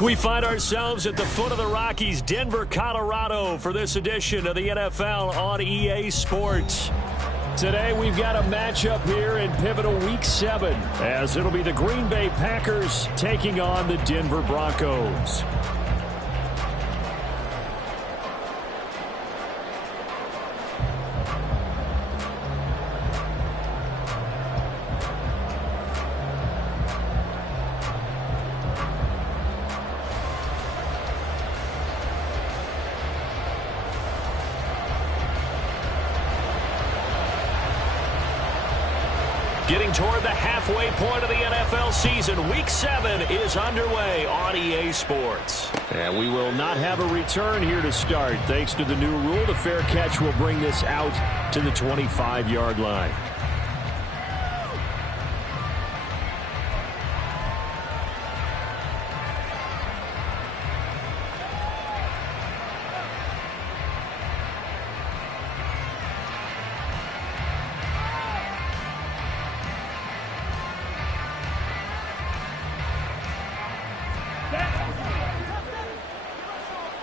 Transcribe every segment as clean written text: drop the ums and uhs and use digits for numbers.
We find ourselves at the foot of the Rockies, Denver, Colorado, for this edition of the NFL on EA Sports. Today we've got a matchup here in pivotal Week 7, as it'll be the Green Bay Packers taking on the Denver Broncos. Getting toward the halfway point of the NFL season, Week 7 is underway on EA Sports. And we will not have a return here to start. Thanks to the new rule, the fair catch will bring this out to the 25-yard line.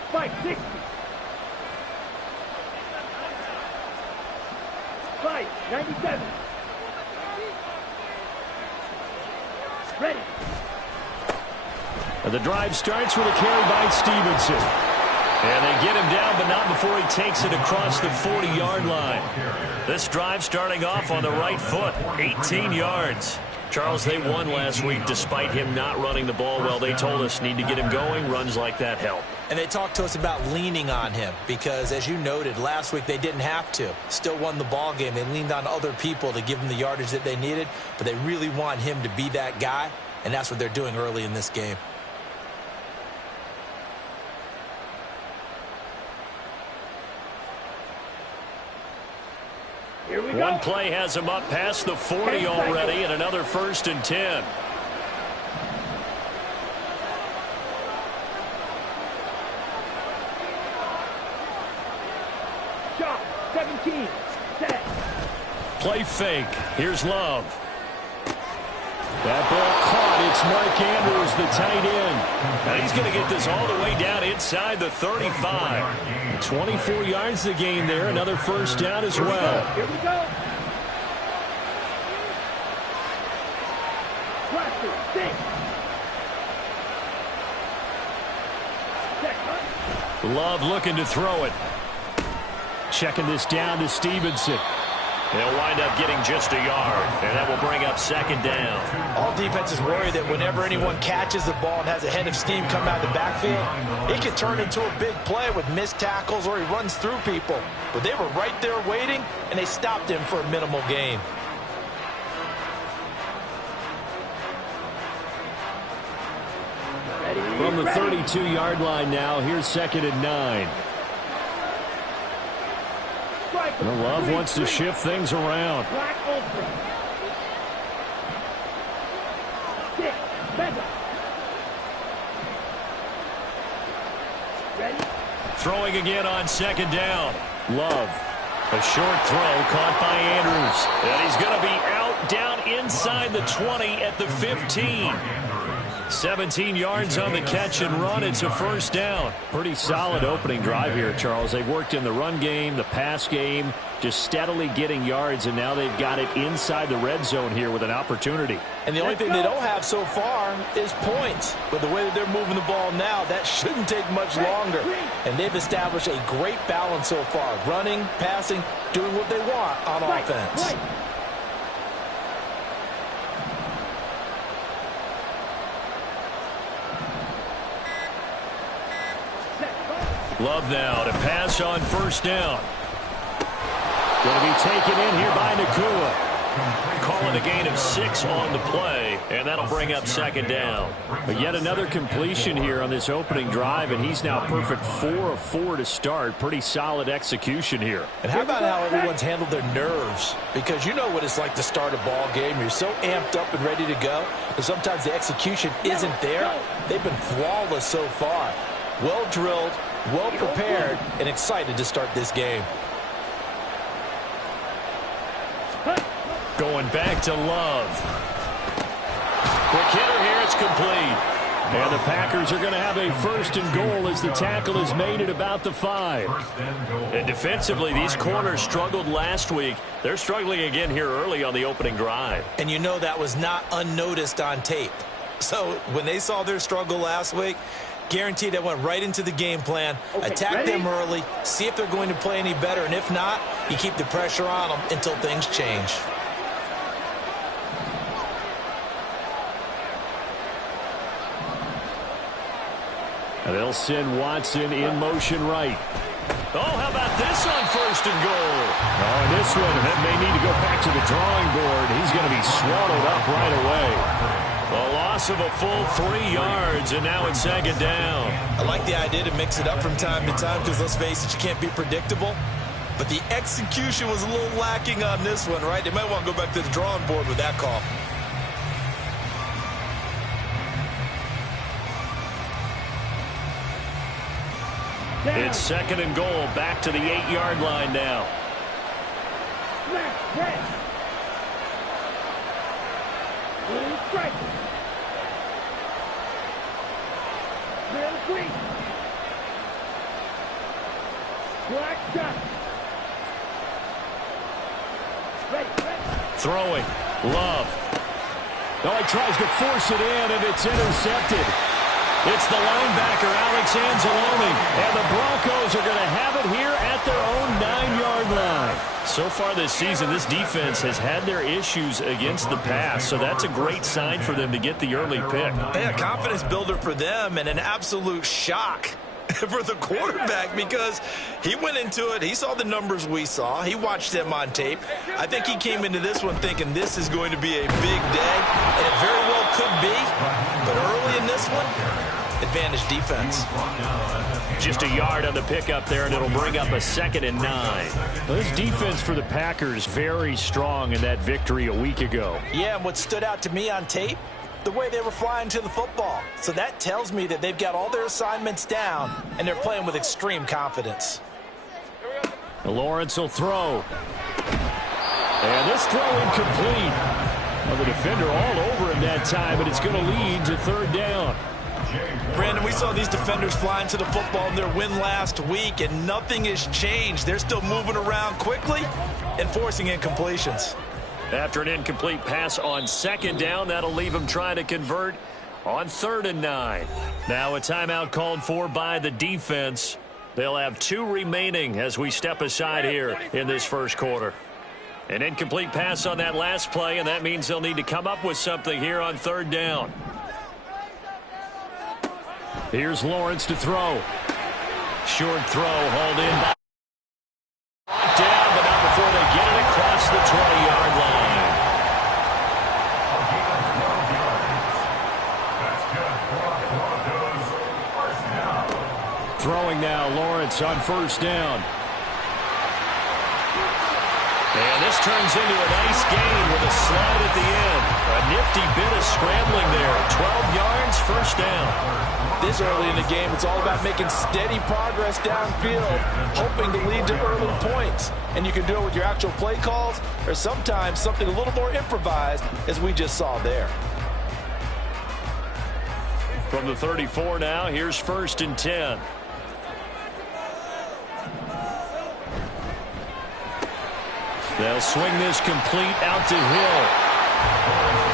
Spike 60. Spike 97. Ready. And the drive starts with a carry by Stevenson. And they get him down, but not before he takes it across the 40-yard line. This drive starting off on the right foot, 18 yards. Charles, they won last week despite him not running the ball well. They told us need to get him going. Runs like that help. And they talked to us about leaning on him because, as you noted, last week they didn't have to. Still won the ball game. They leaned on other people to give them the yardage that they needed, but they really want him to be that guy, and that's what they're doing early in this game. Here we go. One play has him up past the 40 already, and another 1st and 10. Shot 17. Set. Play fake. Here's Love. That ball caught. It's Mark Andrews, the tight end. And he's going to get this all the way down inside the 35. 24 yards the gain there. Another 1st down as well. Here we go. Pressure. 6. Love looking to throw it. Checking this down to Stevenson. They'll wind up getting just a yard, and that will bring up 2nd down. All defenses worry that whenever anyone catches the ball and has a head of steam come out of the backfield, it can turn into a big play with missed tackles or he runs through people. But they were right there waiting, and they stopped him for a minimal gain. From the 32-yard line now, here's 2nd and 9. Love wants to shift things around. Black Ultra. 6. Mega. Ready. Throwing again on 2nd down. Love. A short throw caught by Andrews. And he's going to be out down inside the 20 at the 15. 17 yards on the catch and run. It's a 1st down. Pretty solid opening drive here, Charles. They've worked in the run game, the pass game, just steadily getting yards, and now they've got it inside the red zone here with an opportunity. And the only thing they don't have so far is points. But the way that they're moving the ball now, that shouldn't take much longer. And they've established a great balance so far. Running, passing, doing what they want on offense. Love now to pass on 1st down. Going to be taken in here by Nacua. Calling a gain of 6 on the play, and that'll bring up 2nd down. But yet another completion here on this opening drive, and he's now perfect 4 of 4 to start. Pretty solid execution here. And how about how everyone's handled their nerves? Because you know what it's like to start a ball game. You're so amped up and ready to go, but sometimes the execution isn't there. They've been flawless so far. Well drilled, well prepared, and excited to start this game. Going back to Love. Quick hitter here, it's complete. And the Packers are going to have a 1st and goal as the tackle is made at about the 5. And defensively, these corners struggled last week. They're struggling again here early on the opening drive. And you know that was not unnoticed on tape. So when they saw their struggle last week, guaranteed they went right into the game plan, attack them early, see if they're going to play any better, and if not, you keep the pressure on them until things change. And they'll send Watson in motion right. Oh, how about this on 1st and goal? Oh, and this one, that may need to go back to the drawing board. He's going to be swallowed up right away. A loss of a full 3 yards, and now it's 2nd down. I like the idea to mix it up from time to time because, let's face it, you can't be predictable. But the execution was a little lacking on this one, right? They might want to go back to the drawing board with that call. It's 2nd and goal, back to the 8-yard line now. Throwing. Love. Oh, he tries to force it in, and it's intercepted. It's the linebacker, Alex Anzalone, and the Broncos are going to have it here at their own 9-yard line. So far this season, this defense has had their issues against the pass, so that's a great sign for them to get the early pick. Yeah, confidence builder for them and an absolute shock for the quarterback because he went into it. He saw the numbers we saw. He watched them on tape. I think he came into this one thinking this is going to be a big day, and it very well could be. But early in this one, advantage defense. Just a yard on the pickup there, and it'll bring up a 2nd and 9. Well, this defense for the Packers very strong in that victory a week ago. Yeah, and what stood out to me on tape, the way they were flying to the football. So that tells me that they've got all their assignments down, and they're playing with extreme confidence. Lawrence will throw. And this throw incomplete. Well, the defender all over him that time, but it's going to lead to 3rd down. Brandon, we saw these defenders flying to the football in their win last week, and nothing has changed. They're still moving around quickly and forcing incompletions. After an incomplete pass on 2nd down, that'll leave them trying to convert on 3rd and 9. Now a timeout called for by the defense. They'll have 2 remaining as we step aside here in this 1st quarter. An incomplete pass on that last play, and that means they'll need to come up with something here on 3rd down. Here's Lawrence to throw. Short throw hauled in by down, but not before they get it across the 20-yard line. Throwing now, Lawrence on 1st down. And this turns into a nice gain with a slide at the end. A nifty bit of scrambling there. 12 yards, 1st down. This early in the game, it's all about making steady progress downfield, hoping to lead to early points. And you can do it with your actual play calls or sometimes something a little more improvised, as we just saw there. From the 34 now, here's 1st and 10. They'll swing this complete out to Hill.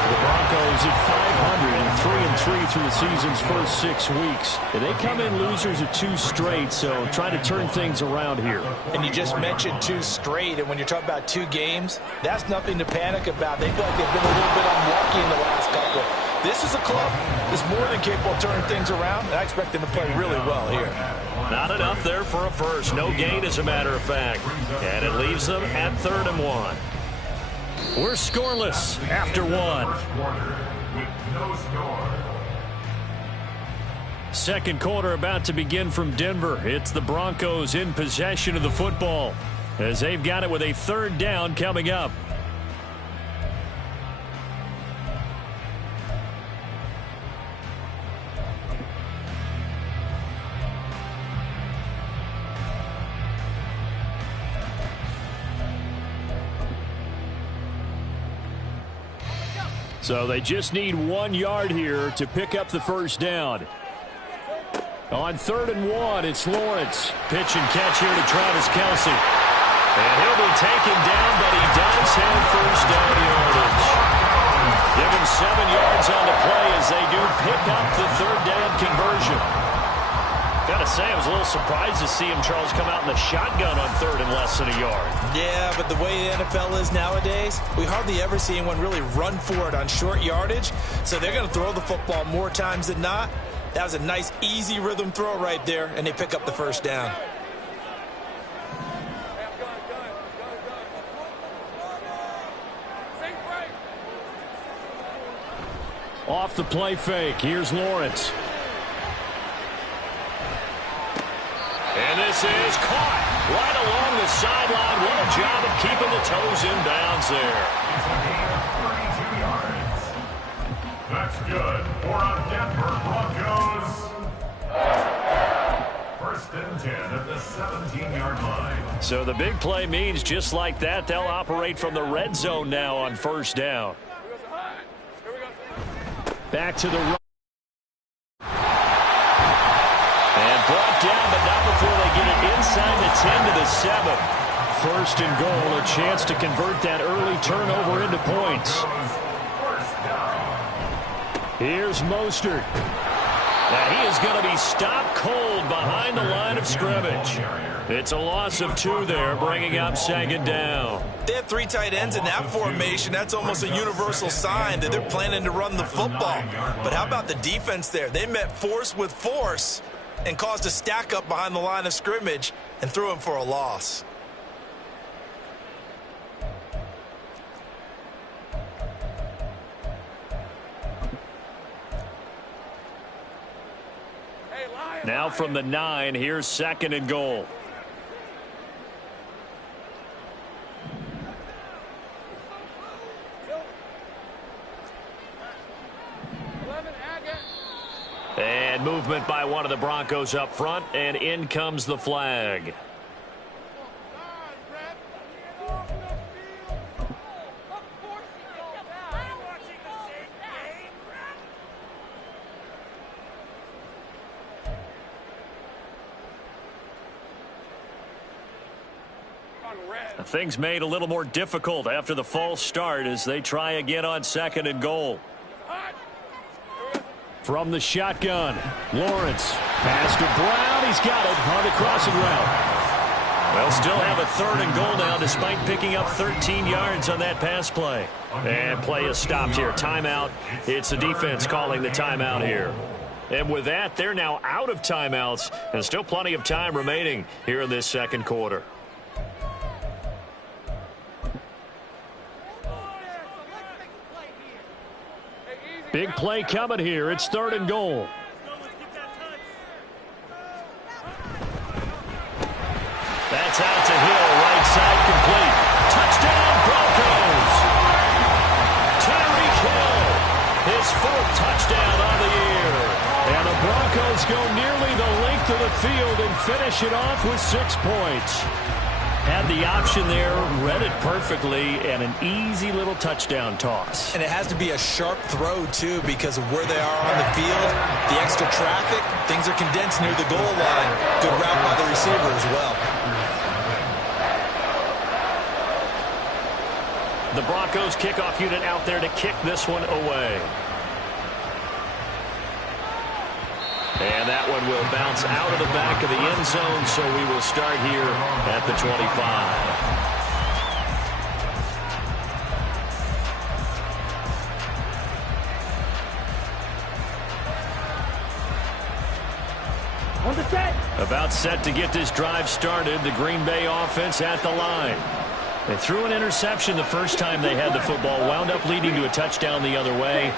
The Broncos at 500 and 3-3 through the season's first 6 weeks. And they come in losers of 2 straight, so trying to turn things around here. And you just mentioned 2 straight, and when you're talking about 2 games, that's nothing to panic about. They feel like they've been a little bit unlucky in the last couple. This is a club that's more than capable of turning things around, and I expect them to play really well here. Not enough there for a first. No gain, as a matter of fact. And it leaves them at 3rd and 1. We're scoreless after 1. Second quarter about to begin from Denver. It's the Broncos in possession of the football as they've got it with a 3rd down coming up. So they just need 1 yard here to pick up the first down. On 3rd and 1, it's Lawrence. Pitch and catch here to Travis Kelce. And he'll be taken down, but he does have first down yardage. Give him 7 yards on the play as they do pick up the 3rd down conversion. Got to say, I was a little surprised to see him, Charles, come out in the shotgun on 3rd and less than a yard. Yeah, but the way the NFL is nowadays, we hardly ever see anyone really run for it on short yardage. So they're going to throw the football more times than not. That was a nice, easy rhythm throw right there, and they pick up the first down. Off the play fake, here's Lawrence. And this is caught right along the sideline. What a job of keeping the toes in bounds there. That's good for a Denver Broncos. 1st and 10 at the 17-yard line. So the big play means just like that, they'll operate from the red zone now on 1st down. Back to the right. And brought down, but not before they get it inside the 10 to the 7. 1st and goal, a chance to convert that early turnover into points. Here's Mostert. Now he is going to be stopped cold behind the line of scrimmage. It's a loss of 2 there, bringing up 2nd down. They have 3 tight ends in that formation. That's almost a universal sign that they're planning to run the football. But how about the defense there? They met force with force and caused a stack up behind the line of scrimmage and threw him for a loss. Now from the 9, here's 2nd and goal. And movement by one of the Broncos up front, and in comes the flag. Things made a little more difficult after the false start as they try again on 2nd and goal. From the shotgun, Lawrence. Pass to Brown. He's got it on the crossing route. They'll still have a 3rd and goal now despite picking up 13 yards on that pass play. And play is stopped here. Timeout. It's the defense calling the timeout here. And with that, they're now out of timeouts and still plenty of time remaining here in this 2nd quarter. Big play coming here. It's 3rd and goal. That's out to Hill. Right side complete. Touchdown Broncos. Tyreek Hill. His 4th touchdown on the year. And the Broncos go nearly the length of the field and finish it off with 6 points. Had the option there, read it perfectly, and an easy little touchdown toss. And it has to be a sharp throw, too, because of where they are on the field, the extra traffic, things are condensed near the goal line. Good route by the receiver as well. The Broncos kickoff unit out there to kick this one away. And that one will bounce out of the back of the end zone, so we will start here at the 25. On the set. About set to get this drive started. The Green Bay offense at the line. They threw an interception the first time they had the football, wound up leading to a touchdown the other way.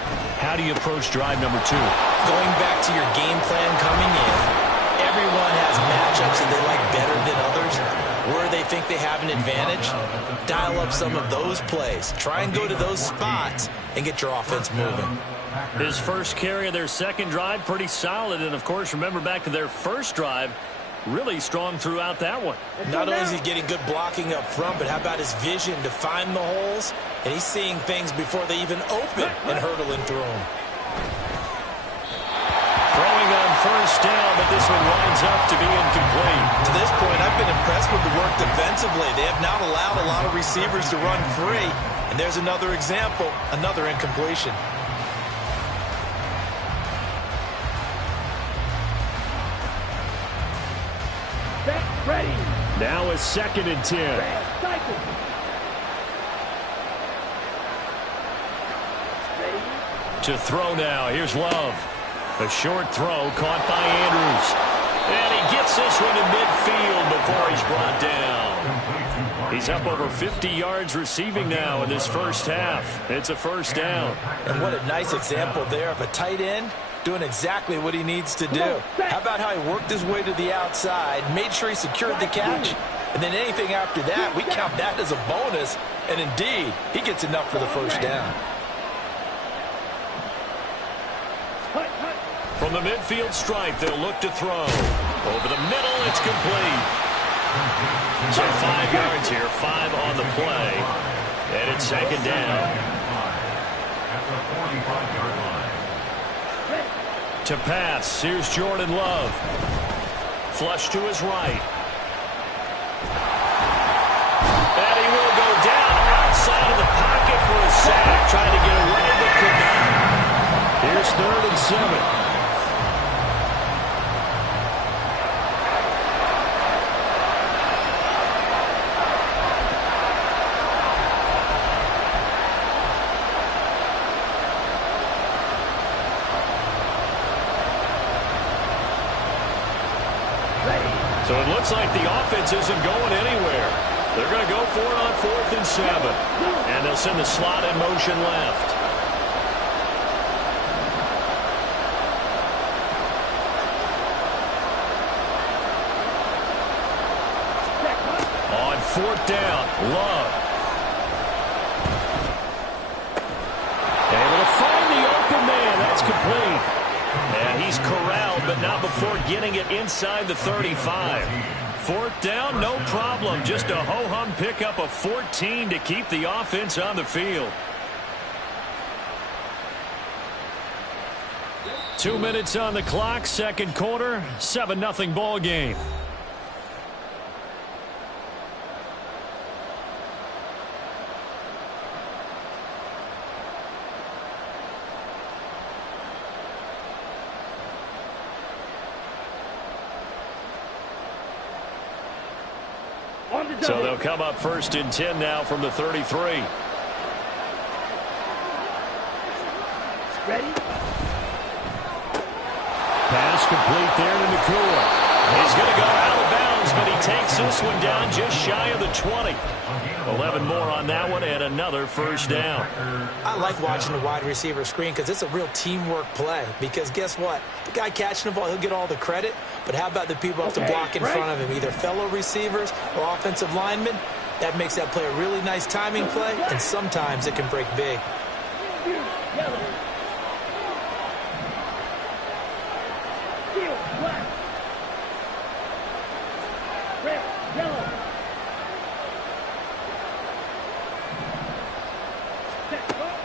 How do you approach drive number 2? Going back to your game plan coming in, everyone has matchups that they like better than others. Where they think they have an advantage, dial up some of those plays. Try and go to those spots and get your offense moving. His first carry of their 2nd drive, pretty solid. And, of course, remember back to their first drive, really strong throughout that one. Not only is he getting good blocking up front, but how about his vision to find the holes? And he's seeing things before they even open and hurdling through them. Throwing on first down, but this one winds up to be incomplete. To this point, I've been impressed with the work defensively. They have not allowed a lot of receivers to run free. And there's another example, another incompletion. Ready. Now a 2nd and 10. Cycle. To throw now. Here's Love. A short throw caught by Andrews. And he gets this one to midfield before he's brought down. He's up over 50 yards receiving now in this first half. It's a first down. And what a nice example there of a tight end doing exactly what he needs to do. How about how he worked his way to the outside, made sure he secured the catch, and then anything after that, we count that as a bonus. And indeed, he gets enough for the first down. From the midfield stripe, they'll look to throw. Over the middle, it's complete. So 5 yards here, 5 on the play. And it's 2nd down. At the 45-yard line. To pass, here's Jordan Love. Flush to his right. And he will go down outside of the pocket for a sack. Trying to get away, but could not. Here's 3rd and 7. So it looks like the offense isn't going anywhere. They're going to go for it on 4th and 7. And they'll send the slot in motion left. On 4th down, Love. Able to find the open man. That's complete. And he's corralled, but not before getting it inside the 35. 4th down, no problem. Just a ho-hum pickup of 14 to keep the offense on the field. 2 minutes on the clock, 2nd quarter, 7-0 ball game. So they'll come up 1st and 10 now from the 33. Ready. Pass complete there to Nakua. He's going to go out of bounds, but he takes this one down just shy of the 20. 11 more on that one and another first down. I like watching the wide receiver screen because it's a real teamwork play. Because guess what? The guy catching the ball, he'll get all the credit. But how about the people have to block in front of him, either fellow receivers or offensive linemen? That makes that play a really nice timing play, and sometimes it can break big.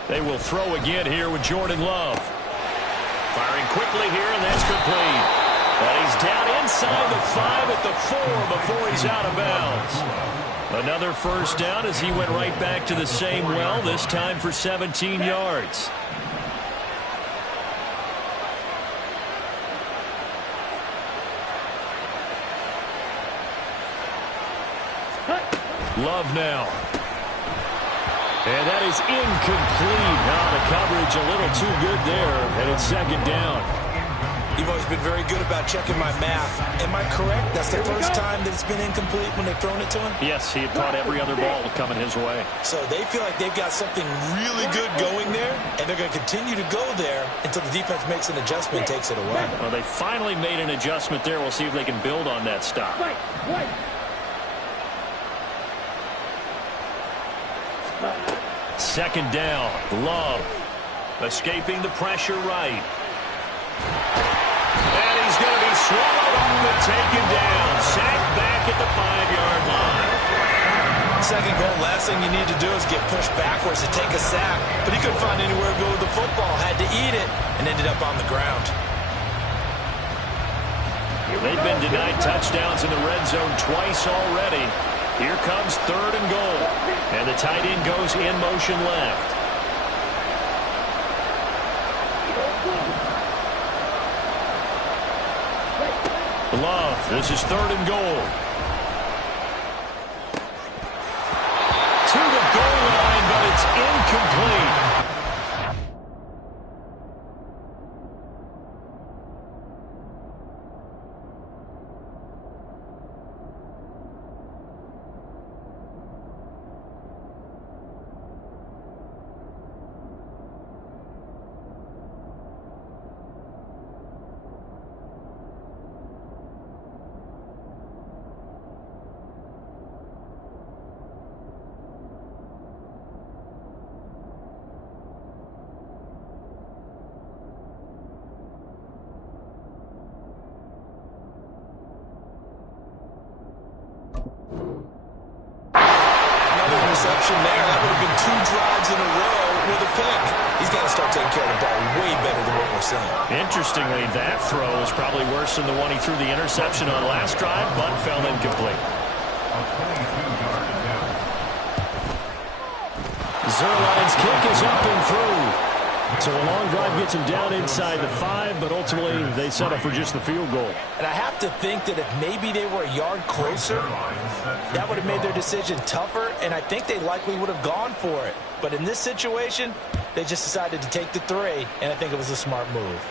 They will throw again here with Jordan Love. Firing quickly here, and that's complete. And he's down inside the 5 at the 4 before he's out of bounds. Another first down as he went right back to the same well, this time for 17 yards. Love now. And that is incomplete. Now the coverage a little too good there, and it's 2nd down. You've always been very good about checking my math. Am I correct? That's the first time that it's been incomplete when they've thrown it to him? Yes, he had caught every other ball coming his way. So they feel like they've got something really good going there, and they're going to continue to go there until the defense makes an adjustment and takes it away. Well, they finally made an adjustment there. We'll see if they can build on that stop. Second down, Love. Escaping the pressure right. And he's going to be swallowed up and taken down. Sacked back at the 5-yard line. Second goal, last thing you need to do is get pushed backwards to take a sack. But he couldn't find anywhere to go with the football. Had to eat it and ended up on the ground. They've been denied touchdowns in the red zone twice already. Here comes 3rd and goal. And the tight end goes in motion left. Love, this is 3rd and goal. To the goal line, but it's incomplete. Interception there. That would have been 2 drives in a row with a pick. He's got to start taking care of the ball way better than what we're seeing. Interestingly, that throw is probably worse than the one he threw the interception on last drive, but fell incomplete. Zuerlein's kick is up and through. So a long drive gets him down inside the 5, but ultimately they settle for just the field goal. And I have to think that if maybe they were a yard closer, that would have made their decision tougher, and I think they likely would have gone for it. But in this situation, they just decided to take the 3, and I think it was a smart move.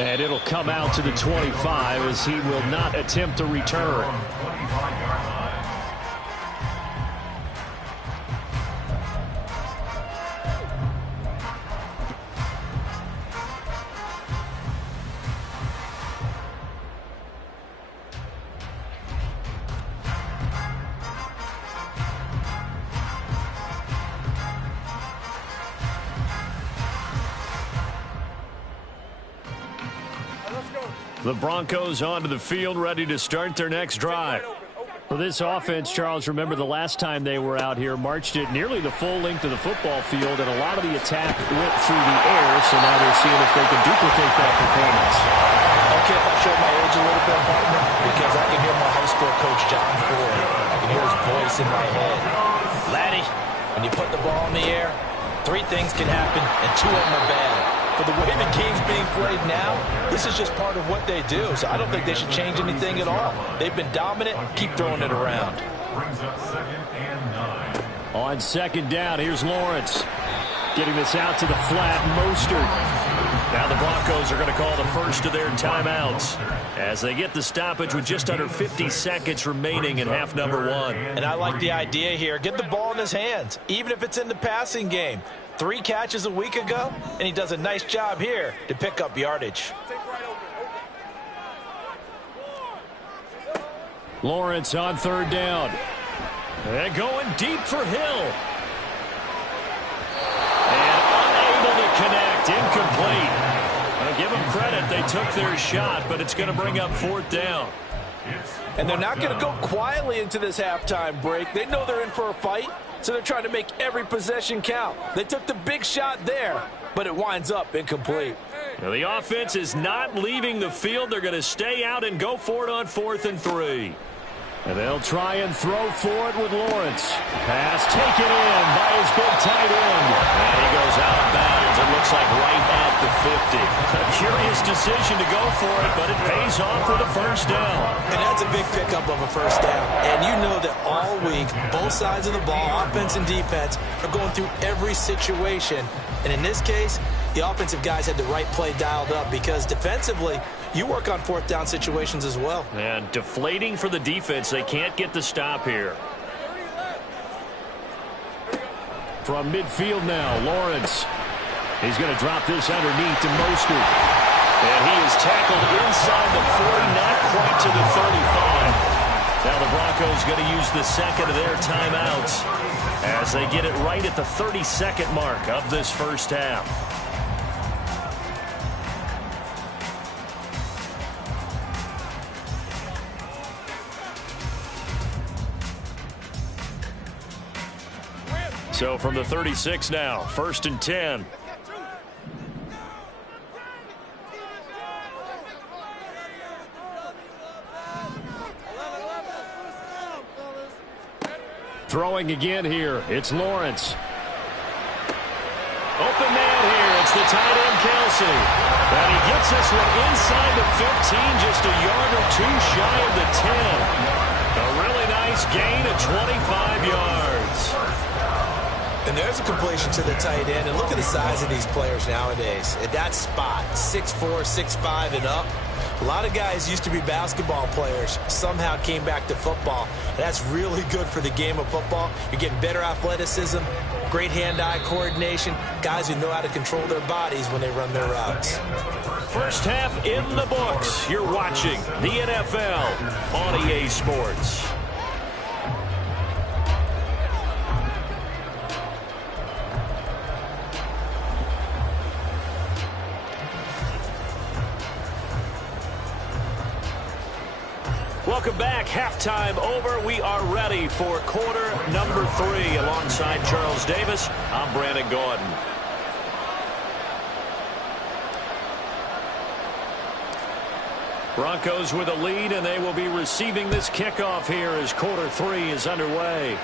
And it'll come out to the 25 as he will not attempt to return. The Broncos onto the field, ready to start their next drive. For this offense, Charles, remember the last time they were out here, marched it nearly the full length of the football field, and a lot of the attack went through the air, so now they're seeing if they can duplicate that performance. Okay, if I show my age a little bit, partner, because I can hear my high school coach, John Ford. I can hear his voice in my head. Laddie, when you put the ball in the air, 3 things can happen, and 2 of them are bad. For the way the game's being played now, this is just part of what they do. So I don't think they should change anything at all. They've been dominant. Keep throwing it around. Brings up 2nd and 9. On 2nd down, here's Lawrence. Getting this out to the flat, Mostert. Now the Broncos are going to call the first of their timeouts as they get the stoppage with just under 50 seconds remaining in half number 1. And I like the idea here. Get the ball in his hands, even if it's in the passing game. 3 catches a week ago, and he does a nice job here to pick up yardage. Lawrence on 3rd down. And going deep for Hill. And unable to connect. Incomplete. I'll give them credit. They took their shot, but it's going to bring up 4th down. And they're not going to go quietly into this halftime break. They know they're in for a fight, so they're trying to make every possession count. They took the big shot there, but it winds up incomplete. Now the offense is not leaving the field. They're going to stay out and go for it on 4th and 3. And they'll try and throw for it with Lawrence. Pass taken in by his big tight end. And he goes out of bounds. It looks like right at the 50. A curious decision to go for it, but it pays off with a first down. And that's a big pickup of a first down. And you know that all week, both sides of the ball, offense and defense, are going through every situation. And in this case, the offensive guys had the right play dialed up because defensively, you work on 4th down situations as well. And deflating for the defense. They can't get the stop here. From midfield now, Lawrence. He's going to drop this underneath to Mostert. And he is tackled inside the 40, not quite to the 35. Now the Broncos going to use the second of their timeouts as they get it right at the 32nd mark of this first half. So from the 36 now, 1st and 10. Throwing again here. It's Lawrence. Open man here. It's the tight end, Kelsey. And he gets this one inside the 15, just a yard or two shy of the 10. A really nice gain of 25 yards. And there's a completion to the tight end. And look at the size of these players nowadays. At that spot, 6'4", 6'5", and up. A lot of guys used to be basketball players, somehow came back to football. That's really good for the game of football. You're getting better athleticism, great hand-eye coordination, guys who know how to control their bodies when they run their routes. First half in the books. You're watching the NFL on EA Sports. Welcome back. Halftime over. We are ready for quarter number 3. Alongside Charles Davis, I'm Brandon Gordon. Broncos with a lead, and they will be receiving this kickoff here as quarter 3 is underway.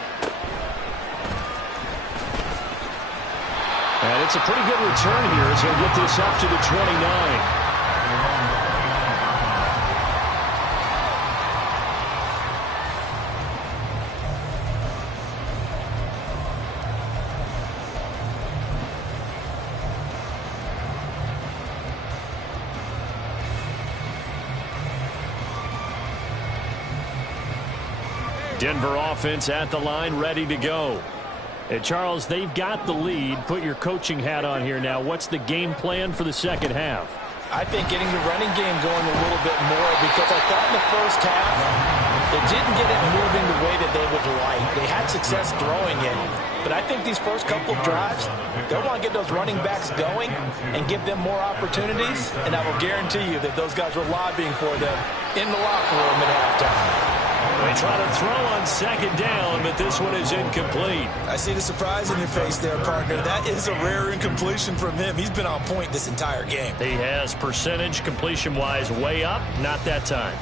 And it's a pretty good return here as he'll get this up to the 29. Denver offense at the line, ready to go. And Charles, they've got the lead. Put your coaching hat on here now. What's the game plan for the second half? I think getting the running game going a little bit more, because I thought in the first half they didn't get it moving the way that they would like. They had success throwing it, but I think these first couple of drives, they'll want to get those running backs going and give them more opportunities, and I will guarantee you that those guys were lobbying for them in the locker room at halftime. They try to throw on second down, but this one is incomplete. I see the surprise in your face there, partner. That is a rare incompletion from him. He's been on point this entire game. He has percentage completion-wise way up, not that time.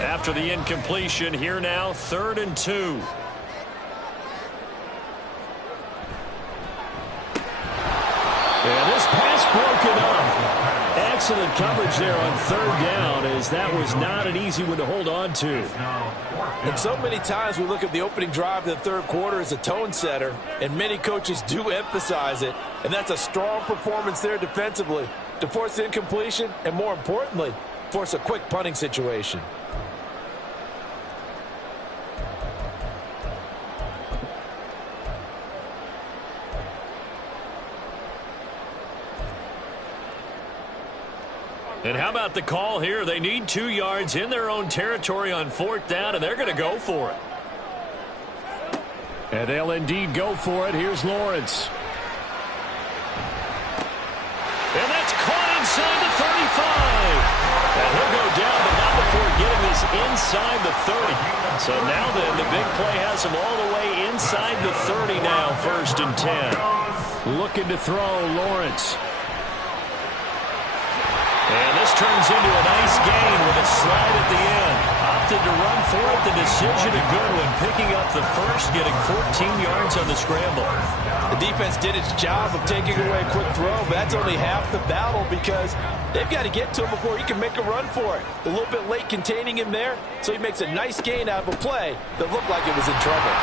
After the incompletion, here now, 3rd and 2. And this pass broken up. Excellent coverage there on 3rd down, as that was not an easy one to hold on to. And so many times we look at the opening drive of the third quarter as a tone setter, and many coaches do emphasize it, and that's a strong performance there defensively to force the incompletion and, more importantly, force a quick punting situation. And how about the call here? They need 2 yards in their own territory on 4th down, and they're going to go for it. And they'll indeed go for it. Here's Lawrence. And that's caught inside the 35. And he'll go down, but not before getting this inside the 30. So now then, the big play has him all the way inside the 30 now, 1st and 10. Looking to throw, Lawrence. And this turns into a nice gain with a slide at the end. Opted to run for it. The decision a good one. Picking up the first, getting 14 yards on the scramble. The defense did its job of taking away a quick throw, but that's only half the battle, because they've got to get to him before he can make a run for it. A little bit late containing him there, so he makes a nice gain out of a play that looked like it was in trouble.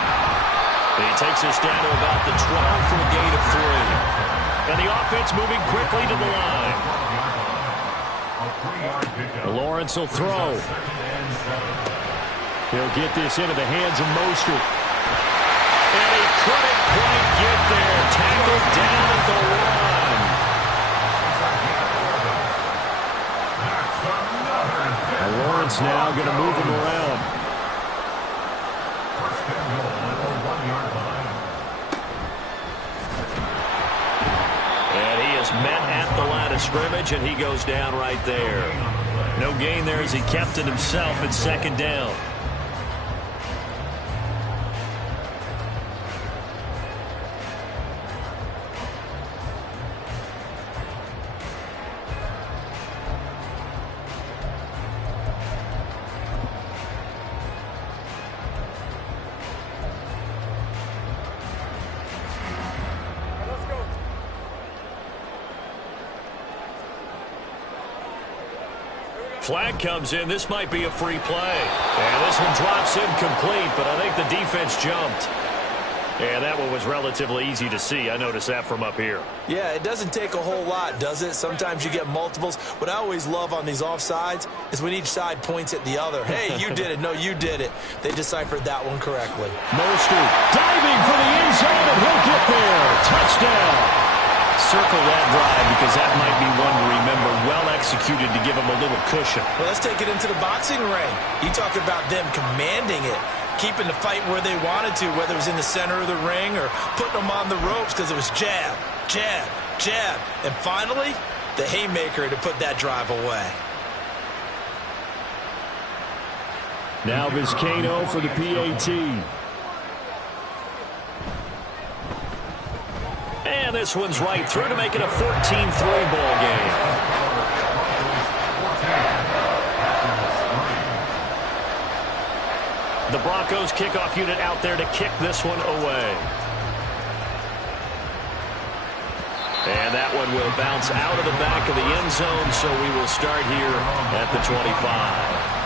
He takes us down to about the 12 for a gain of 3. And the offense moving quickly to the line. Lawrence will throw. He'll get this into the hands of Mostert. And he couldn't quite get there. Tackled down at the 1. And Lawrence now going to move him around. And he is met at the line of scrimmage, and he goes down right there. No gain there as he kept it himself at 2nd down. Flag comes in. This might be a free play. And this one drops incomplete, but I think the defense jumped. And that one was relatively easy to see. I noticed that from up here. Yeah, it doesn't take a whole lot, does it? Sometimes you get multiples. What I always love on these offsides is when each side points at the other. Hey, you did it. No, you did it. They deciphered that one correctly. Mostert diving for the end zone, and he'll get there. Touchdown. Circle that drive because that might be one to remember. Well executed to give him a little cushion. Well, let's take it into the boxing ring. You talk about them commanding it, keeping the fight where they wanted to, whether it was in the center of the ring or putting them on the ropes because it was jab, jab, jab. And finally, the haymaker to put that drive away. Now Vizcaino for the PAT. And this one's right through to make it a 14-3 ball game. The Broncos kickoff unit out there to kick this one away. And that one will bounce out of the back of the end zone, so we will start here at the 25.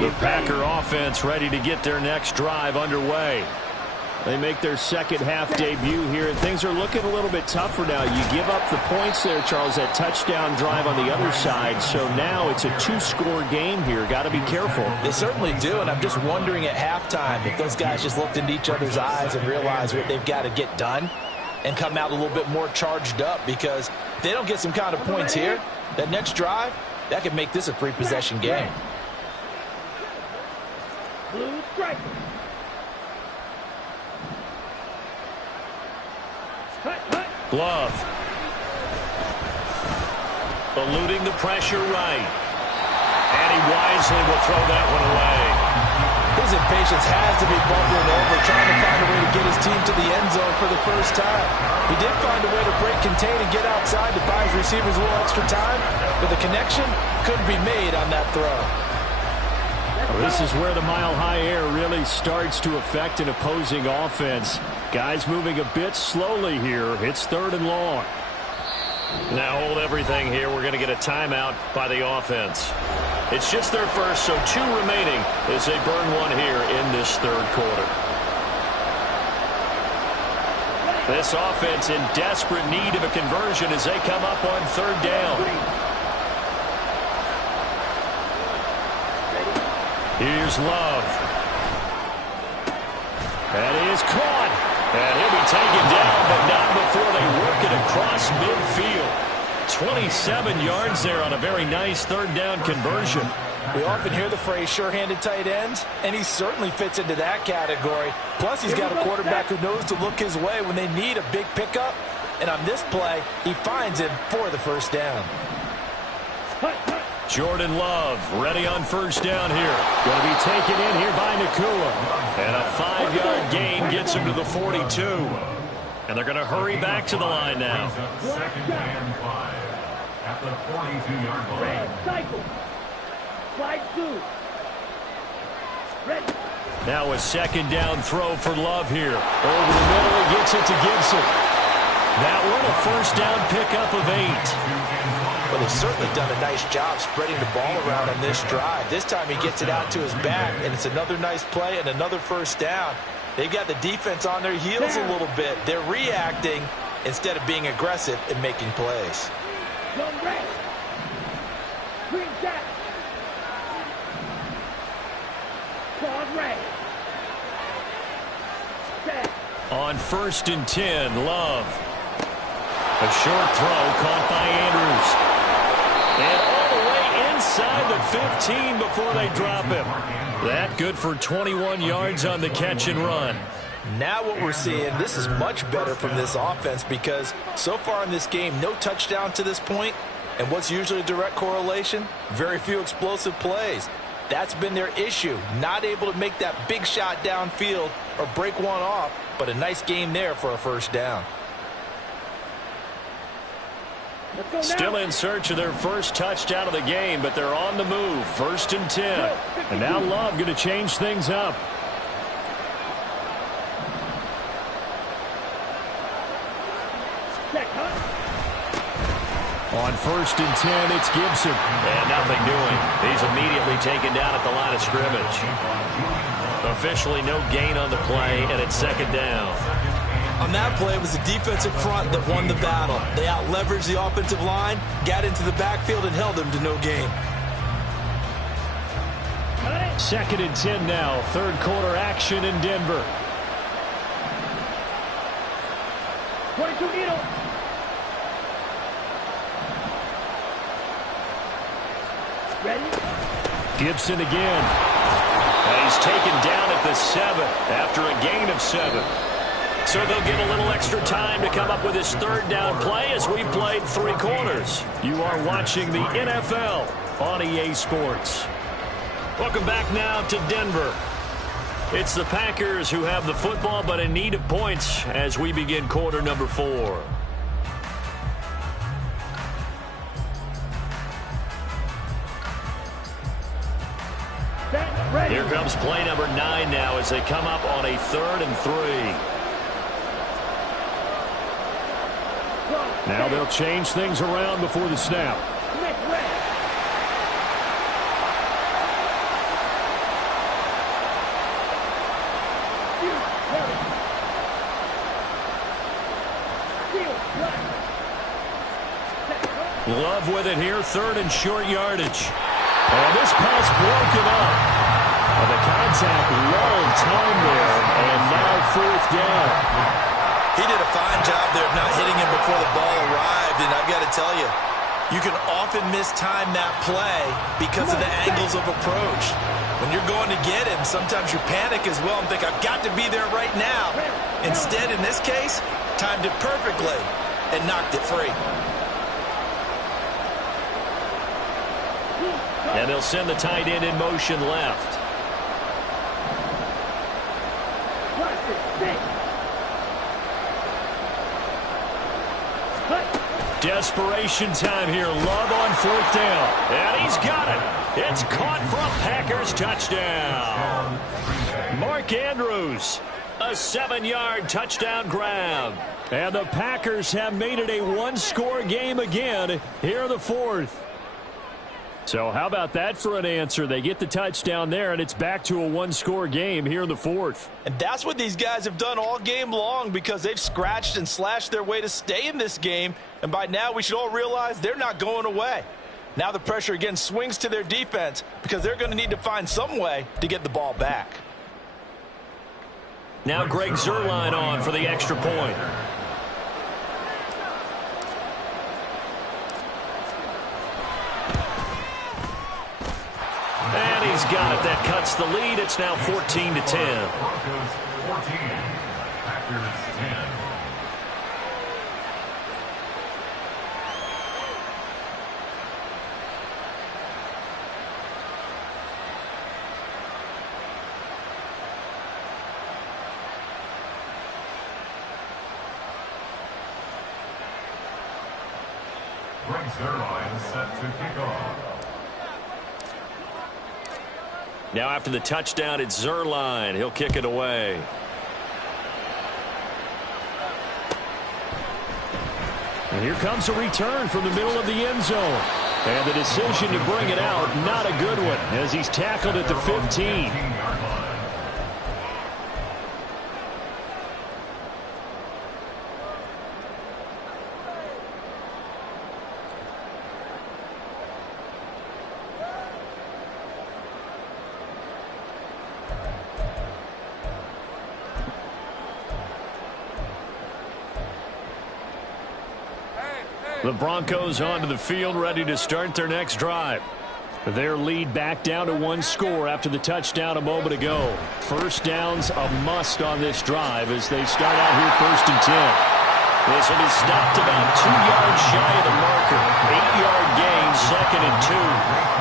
The Packer offense ready to get their next drive underway. They make their second half debut here, and things are looking a little bit tougher now. You give up the points there, Charles, that touchdown drive on the other side. So now it's a two-score game here. Got to be careful. They certainly do, and I'm just wondering at halftime if those guys just looked into each other's eyes and realized what they've got to get done and come out a little bit more charged up, because if they don't get some kind of points here, that next drive, that could make this a three-possession game. Blue strike. Love. Eluding the pressure right. And he wisely will throw that one away. His impatience has to be bubbling over, trying to find a way to get his team to the end zone for the first time. He did find a way to break contain and get outside to buy his receivers a little extra time, but the connection couldn't be made on that throw. This is where the mile-high air really starts to affect an opposing offense. Guys moving a bit slowly here. It's 3rd and long. Now hold everything here. We're going to get a timeout by the offense. It's just their first, so 2 remaining as they burn one here in this 3rd quarter. This offense in desperate need of a conversion as they come up on 3rd down. Here's Love. That is caught. And he'll be taken down, but not before they work it across midfield. 27 yards there on a very nice 3rd down conversion. We often hear the phrase sure-handed tight ends, and he certainly fits into that category. Plus, he's got a quarterback who knows to look his way when they need a big pickup. And on this play, he finds him for the 1st down. Jordan Love ready on 1st down here. Going to be taken in here by Nacua. And a 5-yard gain gets him to the 42. And they're going to hurry back to the line now. 2nd and 5 at the 42-yard line. Cycle. Slide 2. Ready. Now a 2nd down throw for Love here. Over the middle, he gets it to Gibson. That one a 1st down pickup of 8. Well, they've certainly done a nice job spreading the ball around on this drive. This time he gets it out to his back, and it's another nice play and another 1st down. They've got the defense on their heels a little bit. They're reacting instead of being aggressive and making plays. Zone red. Green jack. Claude red. Set. On 1st and 10, Love. A short throw caught by Andrews. And all the way inside the 15 before they drop him. That good for 21 yards on the catch and run. Now what we're seeing, this is much better from this offense, because so far in this game, no touchdown to this point. And what's usually a direct correlation? Very few explosive plays. That's been their issue. Not able to make that big shot downfield or break one off, but a nice game there for a 1st down. Let's go now. Still in search of their first touchdown of the game, but they're on the move. 1st and 10. And now Love going to change things up. Check, huh? On 1st and 10, it's Gibson. And nothing doing. He's immediately taken down at the line of scrimmage. Officially no gain on the play, and it's 2nd down. On that play, it was the defensive front that won the battle. They out-leveraged the offensive line, got into the backfield, and held them to no gain. 2nd and 10 now. 3rd quarter action in Denver. 22 needle. Ready? Gibson again. And he's taken down at the 7 after a gain of 7. So they'll get a little extra time to come up with his 3rd down play as we played 3 quarters. You are watching the NFL on EA Sports. Welcome back now to Denver. It's the Packers who have the football but in need of points as we begin quarter number 4. Ready. Here comes play number 9 now as they come up on a 3rd and 3. Now they'll change things around before the snap. Make way. Love with it here, 3rd and short yardage. And this pass broken up. The contact long time there, and now 4th down. He did a fine job there of not hitting him before the ball arrived, and I've got to tell you, you can often mistime that play because of the angles of approach. When you're going to get him, sometimes you panic as well and think, I've got to be there right now. Instead, in this case, timed it perfectly and knocked it free. And they'll send the tight end in motion left. Desperation time here. Love on 4th down. And he's got it. It's caught from Packers touchdown. Mark Andrews, a 7-yard touchdown grab. And the Packers have made it a 1-score game again here in the 4th. So how about that for an answer? They get the touchdown there, and it's back to a 1-score game here in the 4th. And that's what these guys have done all game long because they've scratched and slashed their way to stay in this game. And by now, we should all realize they're not going away. Now the pressure again swings to their defense because they're going to need to find some way to get the ball back. Now Greg Zuerlein on for the extra point. And he's got it. That cuts the lead. It's now 14-10. Broncos 14, Packers 10. Greg Zuerlein set to kick off. Now after the touchdown, it's Zuerlein. He'll kick it away. And here comes a return from the middle of the end zone. And the decision to bring it out, not a good one, as he's tackled at the 15. The Broncos onto the field, ready to start their next drive. Their lead back down to 1 score after the touchdown a moment ago. First down's a must on this drive as they start out here 1st and 10. This will be stopped about 2 yards shy of the marker. 8-yard gain, 2nd and 2.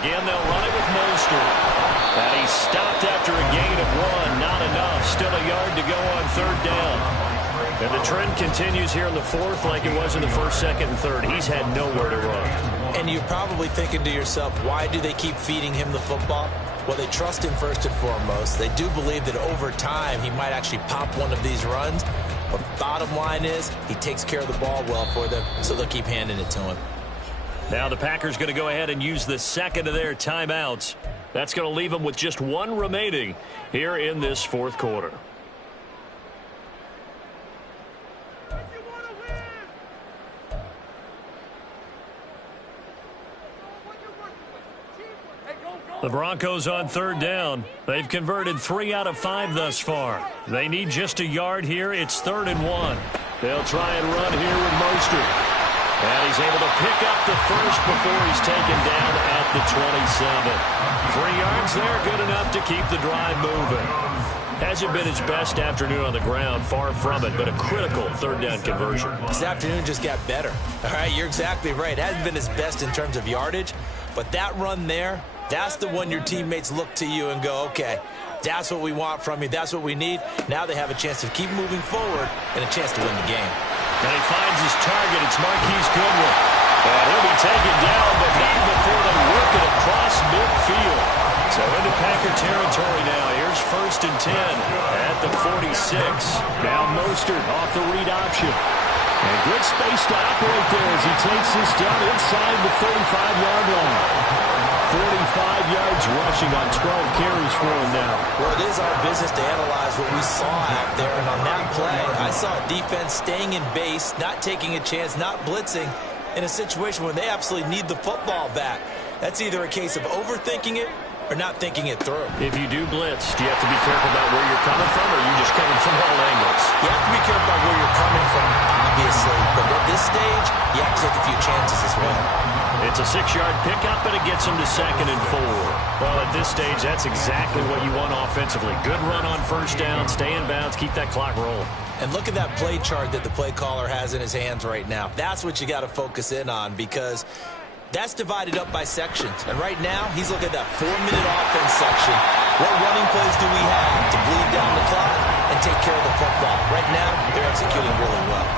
Again, they'll run it with Mostert. And he's stopped after a gain of 1. Not enough. Still a yard to go on third down. And the trend continues here in the fourth like it was in the first, second, and third. He's had nowhere to run. And you're probably thinking to yourself, why do they keep feeding him the football? Well, they trust him first and foremost. They do believe that over time he might actually pop one of these runs. But bottom line is he takes care of the ball well for them, so they'll keep handing it to him. Now the Packers going to go ahead and use the second of their timeouts. That's going to leave them with just one remaining here in this fourth quarter. The Broncos on third down. They've converted 3 out of 5 thus far. They need just a yard here. It's 3rd and 1. They'll try and run here with Mostert. And he's able to pick up the first before he's taken down at the 27. 3 yards there, good enough to keep the drive moving. Hasn't been his best afternoon on the ground, far from it, but a critical third down conversion. This afternoon just got better. All right, you're exactly right. Hasn't been his best in terms of yardage, but that run there, that's the one your teammates look to you and go, okay, that's what we want from you. That's what we need. Now they have a chance to keep moving forward and a chance to win the game. And he finds his target. It's Marquise Goodwin. And he'll be taken down, but not before they work it across midfield. So into Packer territory now. Here's 1st and 10 at the 46. Now Mostert off the read option. And good space to operate there as he takes this down inside the 35-yard line. 45 yards rushing on 12 carries for him now. Well, it is our business to analyze what we saw out there. And on that play, I saw a defense staying in base, not taking a chance, not blitzing in a situation where they absolutely need the football back. That's either a case of overthinking it or not thinking it through. If you do blitz, do you have to be careful about where you're coming from, or are you just coming from all angles? You have to be careful about where you're coming from, obviously. But at this stage, you have to take a few chances as well. It's a 6-yard pickup, and it gets him to 2nd and 4. Well, at this stage, that's exactly what you want offensively. Good run on first down, stay in bounds, keep that clock rolling. And look at that play chart that the play caller has in his hands right now. That's what you got to focus in on, because that's divided up by sections. And right now, he's looking at that 4-minute offense section. What running plays do we have to bleed down the clock and take care of the football? Right now, they're executing really well.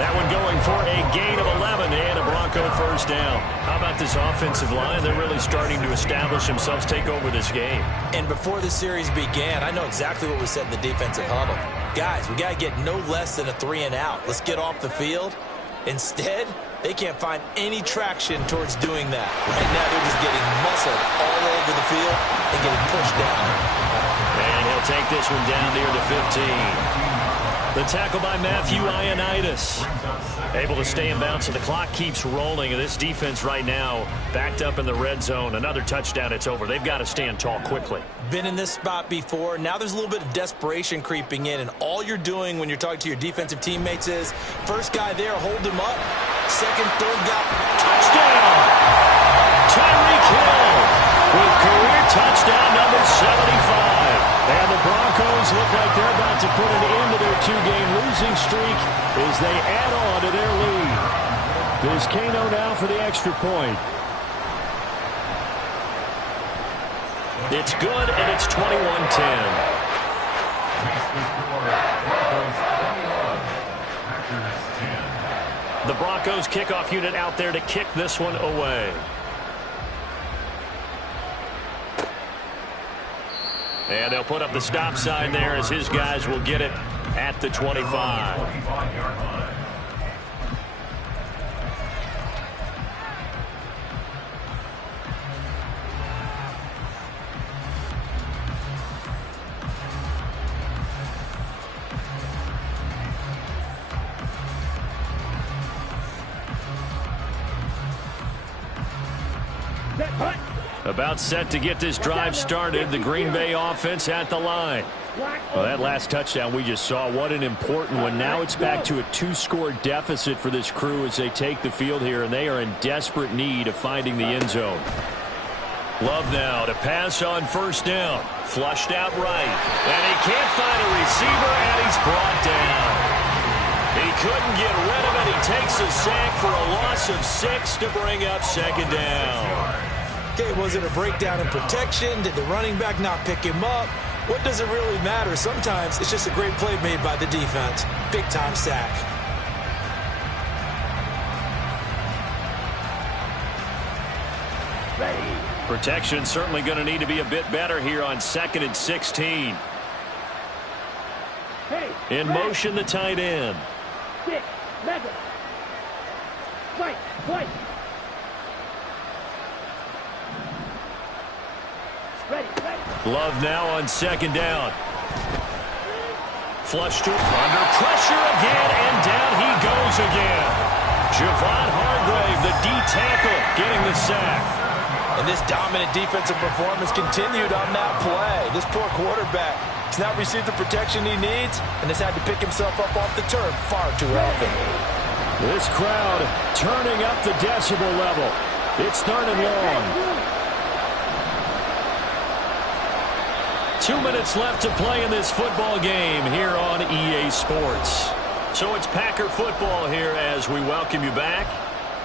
That one going for a gain of 11 and a Bronco first down. How about this offensive line? They're really starting to establish themselves, take over this game. And before the series began, I know exactly what we said in the defensive huddle. Guys, we got to get no less than a 3 and out. Let's get off the field. Instead, they can't find any traction towards doing that. Right now, they're just getting muscled all over the field and getting pushed down. And he'll take this one down near the 15. The tackle by Matthew Ioannidis. Able to stay in bounds, so the clock keeps rolling. And this defense right now backed up in the red zone. Another touchdown, it's over. They've got to stand tall quickly. Been in this spot before. Now there's a little bit of desperation creeping in. And all you're doing when you're talking to your defensive teammates is, first guy there, hold him up. Second, third guy, touchdown! Tyreek Hill with career touchdown number 75. And the Broncos look like they're about to put an end to their 2-game losing streak as they add on to their lead. There's Kano now for the extra point. It's good, and it's 21-10. The Broncos kickoff unit out there to kick this one away. And they'll put up the stop sign there as his guys will get it at the 25. About set to get this drive started. The Green Bay offense at the line. Well, that last touchdown we just saw, what an important one. Now it's back to a 2-score deficit for this crew as they take the field here, and they are in desperate need of finding the end zone. Love now to pass on first down. Flushed out right. And he can't find a receiver, and he's brought down. He couldn't get rid of it. He takes a sack for a loss of 6 to bring up second down. Okay, was it a breakdown in protection? Did the running back not pick him up? What does it really matter? Sometimes it's just a great play made by the defense. Big-time sack. Ready. Protection certainly going to need to be a bit better here on 2nd and 16. Hey. In motion, the tight end. 6. Mega. Fight. Fight. Ready. Ready. Love now on 2nd down. Flush to under pressure again, and down he goes again. Javon Hargrave, the D tackle, getting the sack. And this dominant defensive performance continued on that play. This poor quarterback has not received the protection he needs and has had to pick himself up off the turf far too often. This crowd turning up the decibel level. It's 3rd and long. 2 minutes left to play in this football game here on EA Sports. So it's Packer football here as we welcome you back.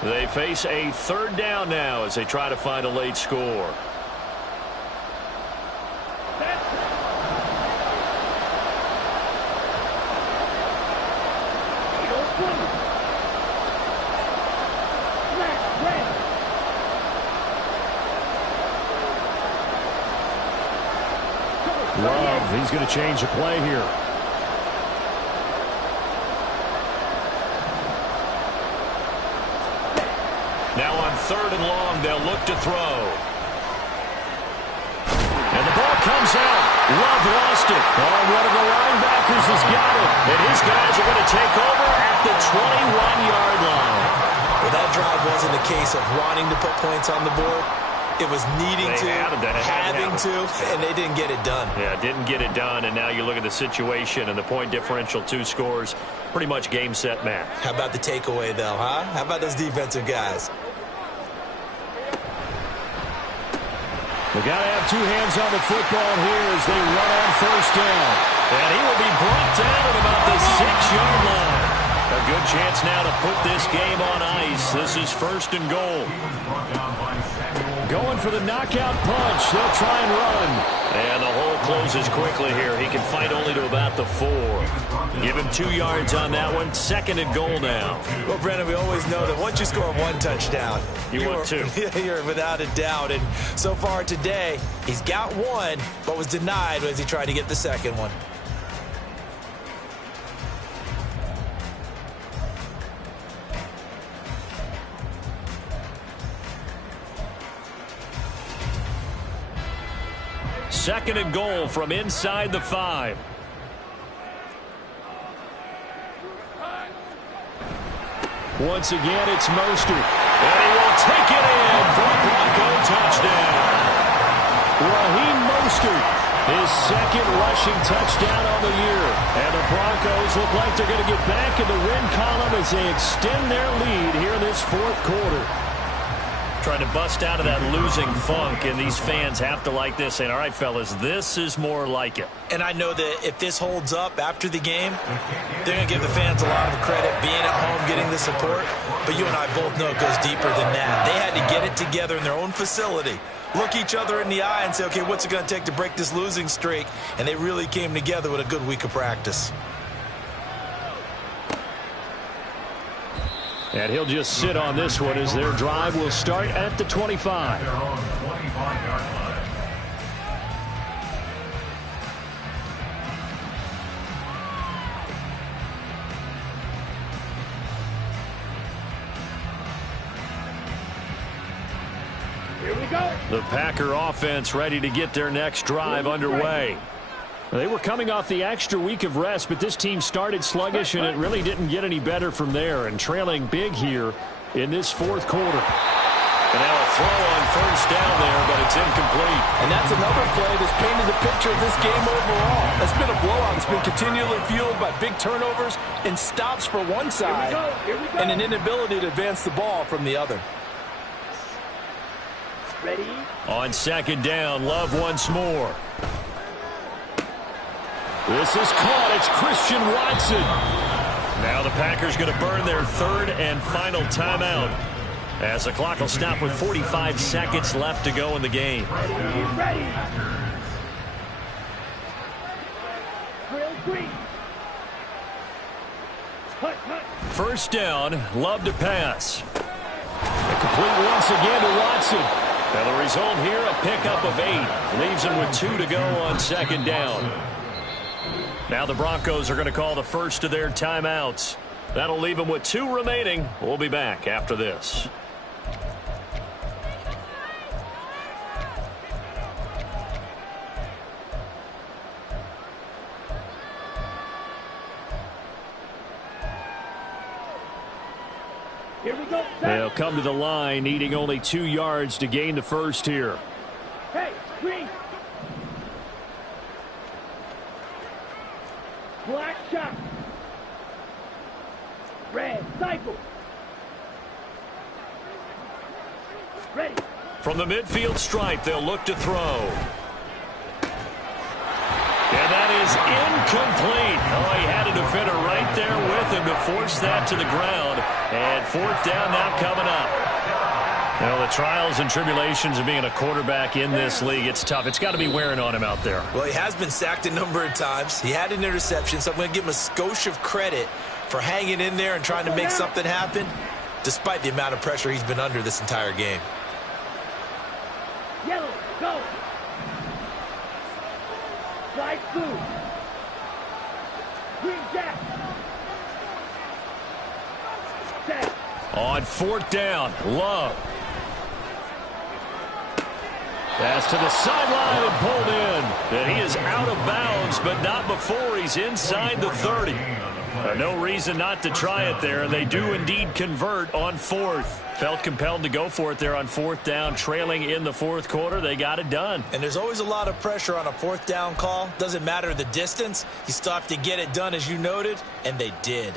They face a 3rd down now as they try to find a late score. Love, he's going to change the play here. Now on 3rd and long, they'll look to throw. And the ball comes out. Love lost it. Oh, one of the linebackers has got it. And his guys are going to take over at the 21-yard line. Well, that drive wasn't a case of wanting to put points on the board. It was needing to, having to, and they didn't get it done. Yeah, didn't get it done, and now you look at the situation and the point differential, 2 scores, pretty much game, set, match. How about the takeaway, though, huh? How about those defensive guys? We got to have 2 hands on the football here as they run on 1st down. And he will be brought down at about the 6-yard line. A good chance now to put this game on ice. This is 1st and goal. Going for the knockout punch. They'll try and run. And the hole closes quickly here. He can fight only to about the 4. Give him 2 yards on that one. 2nd and goal now. Well, Brandon, we always know that once you score 1 touchdown, you want 2. You're without a doubt. And so far today, he's got 1, but was denied as he tried to get the 2nd one. Second and goal from inside the 5. Once again, it's Mostert. And he will take it in for a Bronco touchdown. Raheem Mostert, his 2nd rushing touchdown on the year. And the Broncos look like they're going to get back in the win column as they extend their lead here in this 4th quarter. Trying to bust out of that losing funk, and these fans have to like this. And all right, fellas, this is more like it. And I know that if this holds up after the game, they're going to give the fans a lot of credit being at home, getting the support. But you and I both know it goes deeper than that. They had to get it together in their own facility, look each other in the eye and say, okay, what's it going to take to break this losing streak? And they really came together with a good week of practice. And he'll just sit on this one as their drive will start at the 25. Here we go. The Packer offense ready to get their next drive underway. They were coming off the extra week of rest, but this team started sluggish, and it really didn't get any better from there, and trailing big here in this 4th quarter. And now a throw on 1st down there, but it's incomplete. And that's another play that's painted the picture of this game overall. That's been a blowout. It's been continually fueled by big turnovers and stops for one side and an inability to advance the ball from the other. Ready? On 2nd down, Love once more. This is caught. It's Christian Watson. Now the Packers going to burn their 3rd and final timeout. As the clock will stop with 45 seconds left to go in the game. Ready. Drill green. Hut. First down, Love to pass. Complete once again to Watson. And the result here, a pickup of 8. Leaves him with 2 to go on second down. Now the Broncos are going to call the first of their timeouts. That'll leave them with 2 remaining. We'll be back after this. Here we go. They'll come to the line, needing only 2 yards to gain the first here. Hey, green. Black shot. Red cycle. Ready. From the midfield stripe, they'll look to throw. And that is incomplete. Oh, he had a defender right there with him to force that to the ground. And fourth down now coming up. Well, the trials and tribulations of being a quarterback in this league, it's tough. It's got to be wearing on him out there. Well, he has been sacked a number of times. He had an interception, so I'm going to give him a skosh of credit for hanging in there and trying to make something happen, despite the amount of pressure he's been under this entire game. Yellow, go. Flag blue. Green jack. Set. On fourth down, Love. Pass to the sideline and pulled in. And he is out of bounds, but not before he's inside the 30. No reason not to try it there, and they do indeed convert on fourth. Felt compelled to go for it there on fourth down, trailing in the fourth quarter. They got it done. And there's always a lot of pressure on a fourth down call. Doesn't matter the distance. You still have to get it done, as you noted, and they did.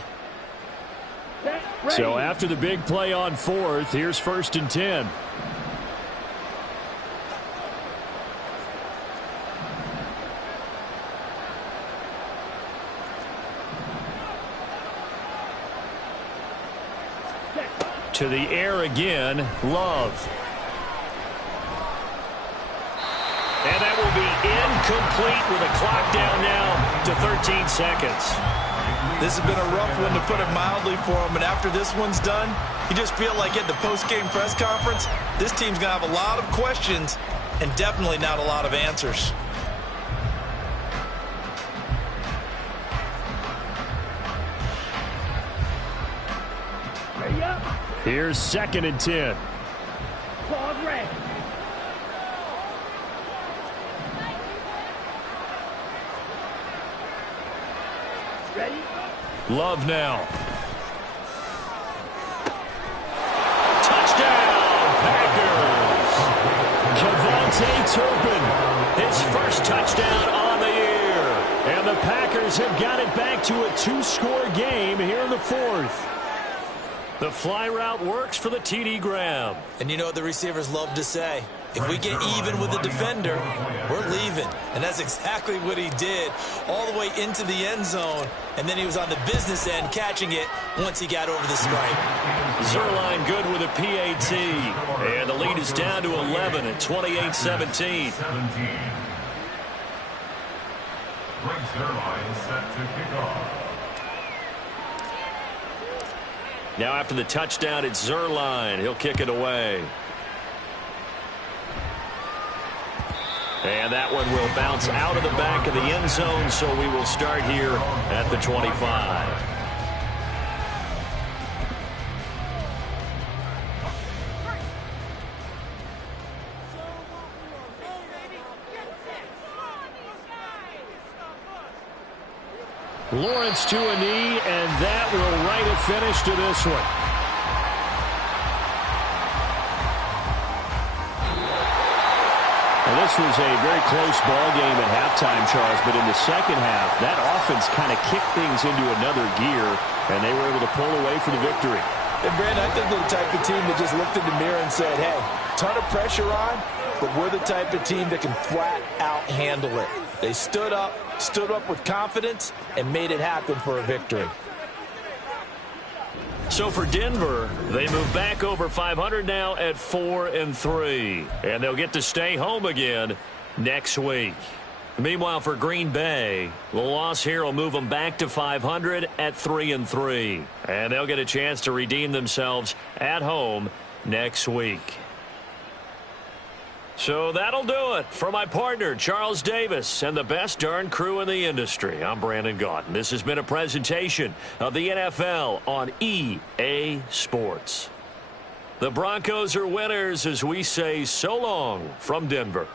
So after the big play on fourth, here's 1st and 10. To the air again, Love. And that will be incomplete with a clock down now to 13 seconds. This has been a rough one, to put it mildly, for him. And after this one's done, you just feel like at the post-game press conference, this team's going to have a lot of questions and definitely not a lot of answers. Ready up. Here's 2nd and 10. Fog red. Ready? Love now. Touchdown, Packers. Kevontae Turpin, his first touchdown on the year. And the Packers have got it back to a 2-score game here in the fourth. The fly route works for the TD Graham. And you know what the receivers love to say? If we get even with the defender, we're leaving. And that's exactly what he did, all the way into the end zone. And then he was on the business end catching it once he got over the stripe. Zuerlein good with a PAT. And the lead is down to 11 at 28-17. Greg Zuerlein set to kick off. Now after the touchdown, it's Zuerlein. He'll kick it away. And that one will bounce out of the back of the end zone, so we will start here at the 25. Lawrence to a knee, and that will write a finish to this one. Well, this was a very close ball game at halftime, Charles, but in the second half, that offense kind of kicked things into another gear, and they were able to pull away for the victory. And, Brandon, I think they're the type of team that just looked in the mirror and said, hey, ton of pressure on, but we're the type of team that can flat out handle it. They stood up with confidence, and made it happen for a victory. So for Denver, they move back over 500 now at 4-3. And they'll get to stay home again next week. Meanwhile, for Green Bay, the loss here will move them back to 500 at 3-3. And they'll get a chance to redeem themselves at home next week. So that'll do it for my partner, Charles Davis, and the best darn crew in the industry. I'm Brandon Gaudin. This has been a presentation of the NFL on EA Sports. The Broncos are winners as we say so long from Denver.